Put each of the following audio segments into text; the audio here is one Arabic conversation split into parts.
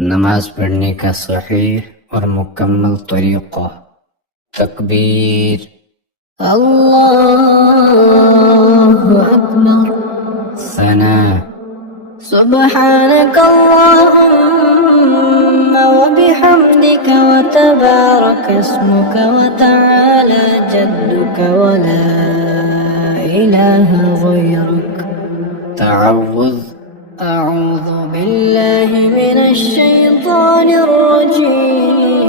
नमाज पढ़ने का सहीह और मुकम्मल तरीक़ा। तकबीर, अल्लाहु अकबर। सना, सुब्हानक अल्लाहुम्म व बिहम्दिक व तबारक अस्मुक व तआला जद्दुक व ला इलाहा गैरुक। तअव्वुज़, अऊज़ु बिल्लाहि मिनश शैतानिर रजीम।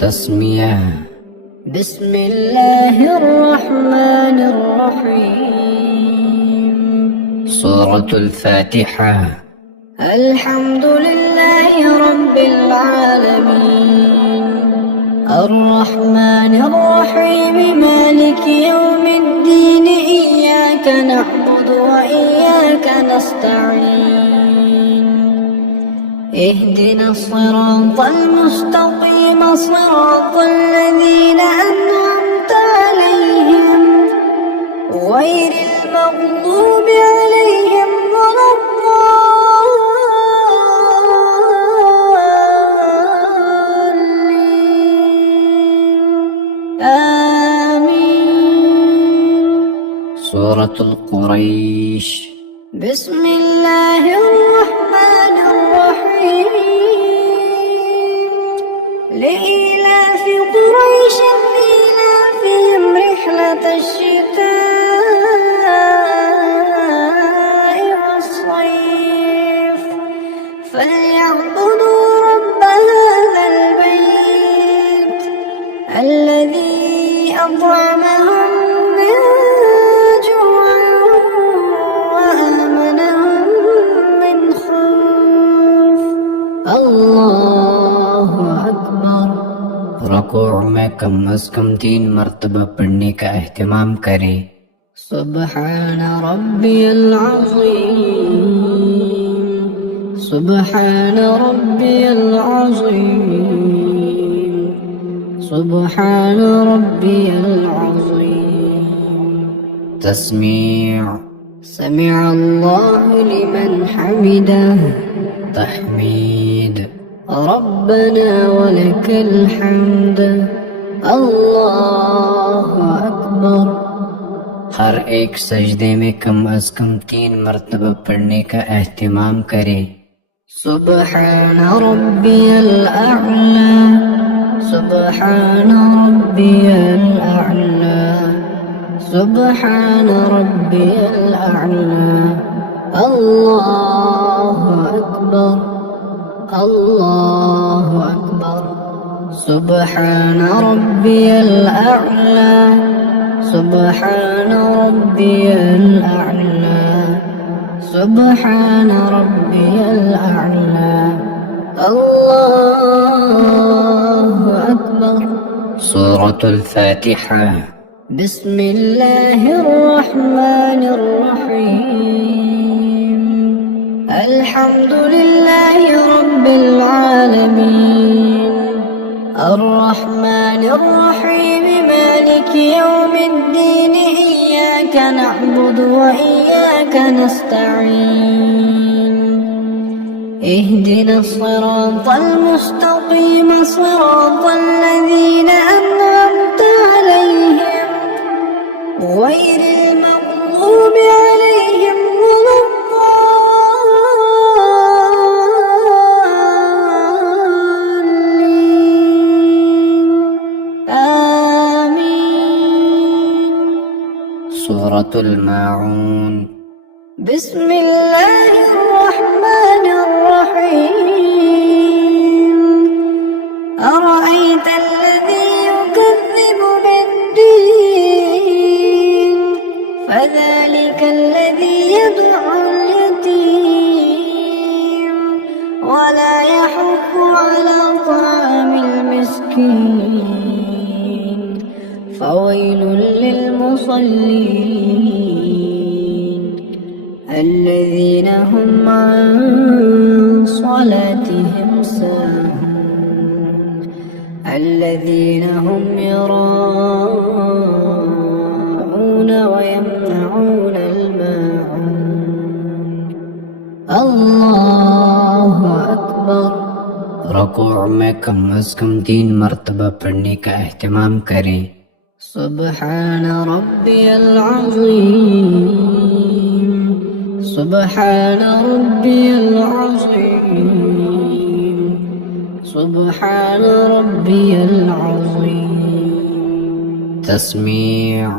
तस्मिया, बिस्मिल्लाहिर रहमानिर रहीम। सूरतुल फातिहा। अल्हम्दुलिल्लाहि रब्बिल आलमीन। अर्रहमानिर रहीम मालिकि यौमिद्दीन। इय्याक नअबुदु व इय्याक नस्तईन। इहदिनस सिरातल मुस्तक़ीम सिरातल लज़ीना अनअमता अलैहिम गैरिल मग़्दूबि अलैहिम वलद्दाल्लीन। आमीन। सूरतुल कुरैश। बिस्मिल्लाहिर रहमानिर रहीम। लिइलाफि क़ुरैश इलाफिहिम रिह्लतश शिताइ वस्सैफ फलयअबुदू रब्ब हाज़ल बैत الذي أطعمهم من جوع وآمنهم من خوف। الله أكبر। रुकूअ में कम अज कम 3 मरतबा पढ़ने का एहतिमाम करें। सुब्हान रब्बियल अज़ीम। सुब्हान रब्बियल अज़ीम। सुब्हान रब्बियल अज़ीम। तस्मीअ, समिअ अल्लाहु लिमन हमिदह। तहमीद, रब्बना वलकल हम्द। अल्लाहु अकबर। हर एक सजदे में कम अज कम 3 मरतबा पढ़ने का एहतिमाम करें। सुब्हान रब्बियल अअला। सुब्हान रब्बियल अअला। सुब्हान रब्बियल अअला। अल्लाहु अकबर। अल्लाहु अकबर। सुब्हान रब्बियल अअला। सुब्हान रब्बियल अअला। सुब्हान रब्बियल अअला। अल्लाहु अकबर। सूरतुल फातिहा। बिस्मिल्लाहिर रहमानिर रहीम। अल्हम्दुलिल्लाहि रब्बिल आलमीन। अर्रहमानिर रहीम मालिकि यौमिद्दीन। इय्याक नअबुदु व इय्याक नस्तईन। इहदिनस सिरातल मुस्तक़ीम सिरातल लज़ीना अनअमता अलैहिम गैरिल मग़्दूबि अलैहिम वलद्दाल्लीन। आमीन। सूरतुल माऊन। बिस्मिल्लाहिर रहमानिर रहीम। अरअयत الذي يكذب بالدين فذلك الذي يدعو اليتيم ولا يحض على طعام المسكين فويل للمصلين الذين هم عن صلاتهم ساهون الذين هم يراءون ويمنعون الماعون. الله रुकूअ में कम अज कम 3 मरतबा पढ़ने का एहतिमाम करें। सुब्हान रब्बियल अज़ीम, सुब्हान रब्बियल अज़ीम, सुब्हान रब्बियल अज़ीम। तस्मीअ,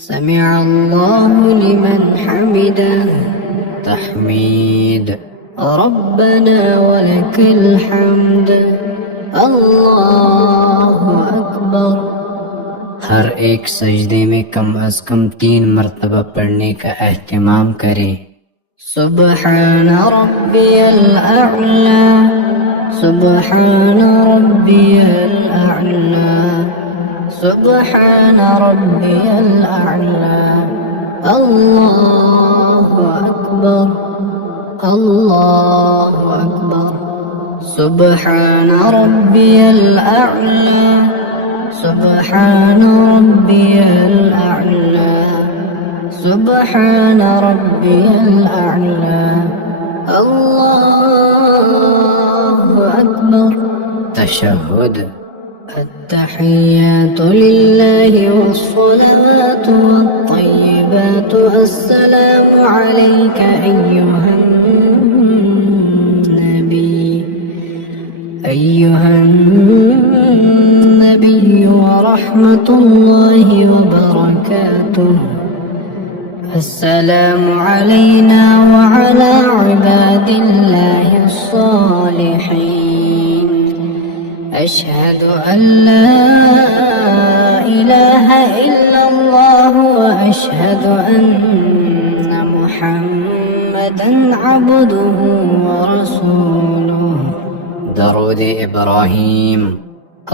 समिअ अल्लाहु लिमन हमिदह, तहमीद, रब्बना वलकल हम्द, अल्लाहु अकबर। हर एक सजदे में कम अज कम 3 मरतबा पढ़ने का एहतिमाम करें। सुब्हान रब्बियल अअला, सुब्हान रब्बियल अअला, सुब्हान रब्बियल अअला। अल्लाहु अकबर, अल्लाहु अकबर। सुब्हान रब्बियल अअला, सुब्हान रब्बियल अअला, सुब्हान रब्बियल अअला। अल्लाहु अकबर। तशहुद, अत्तहियातु लिल्लाहि वस्सलातु वत्तय्यिबातु अस्सलामु अलैका अय्युहन नबी, अय्युहन नबी व रहमतुल्लाहि व बरकातुहु। अस्सलामु अलैना व अला इबादिल्लाहि अस्सालिहीन। अशहदु अन ला इलाहा इल्लल्लाह व अशहदु अन्न मुहम्मदन अब्दुहु व रसूलुहु। दरूद इब्राहीम।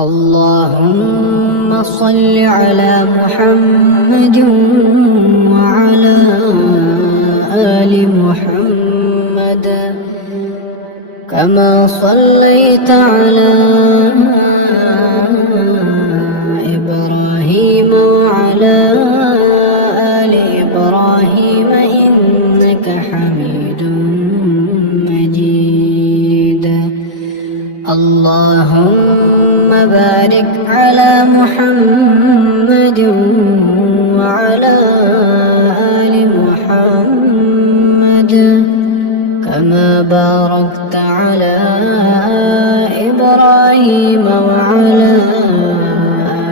اللهم صل على محمد وعلى آل محمد كما صليت على إبراهيم وعلى آل إبراهيم إنك حميد مجيد. اللهم بارك على محمد وعلى آل محمد كما باركت على إبراهيم وعلى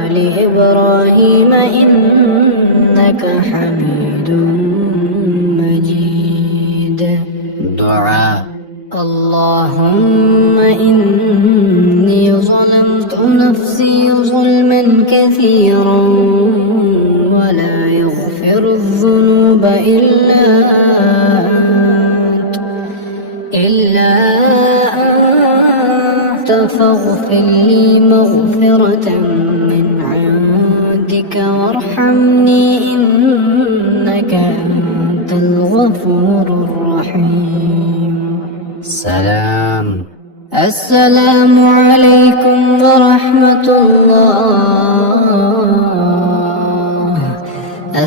آل إبراهيم إنك حميد مجيد. دعاء. اللهم إني ظلمت نفسي ظلما كثيرا ولا يغفر الذنوب إلا أنت فاغفر لي مغفرة من عندك وارحمني إنك أنت الغفور الرحيم. سلام. السلام عليكم ورحمة الله.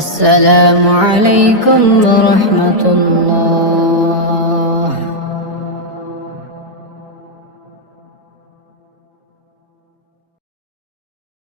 السلام عليكم ورحمة الله.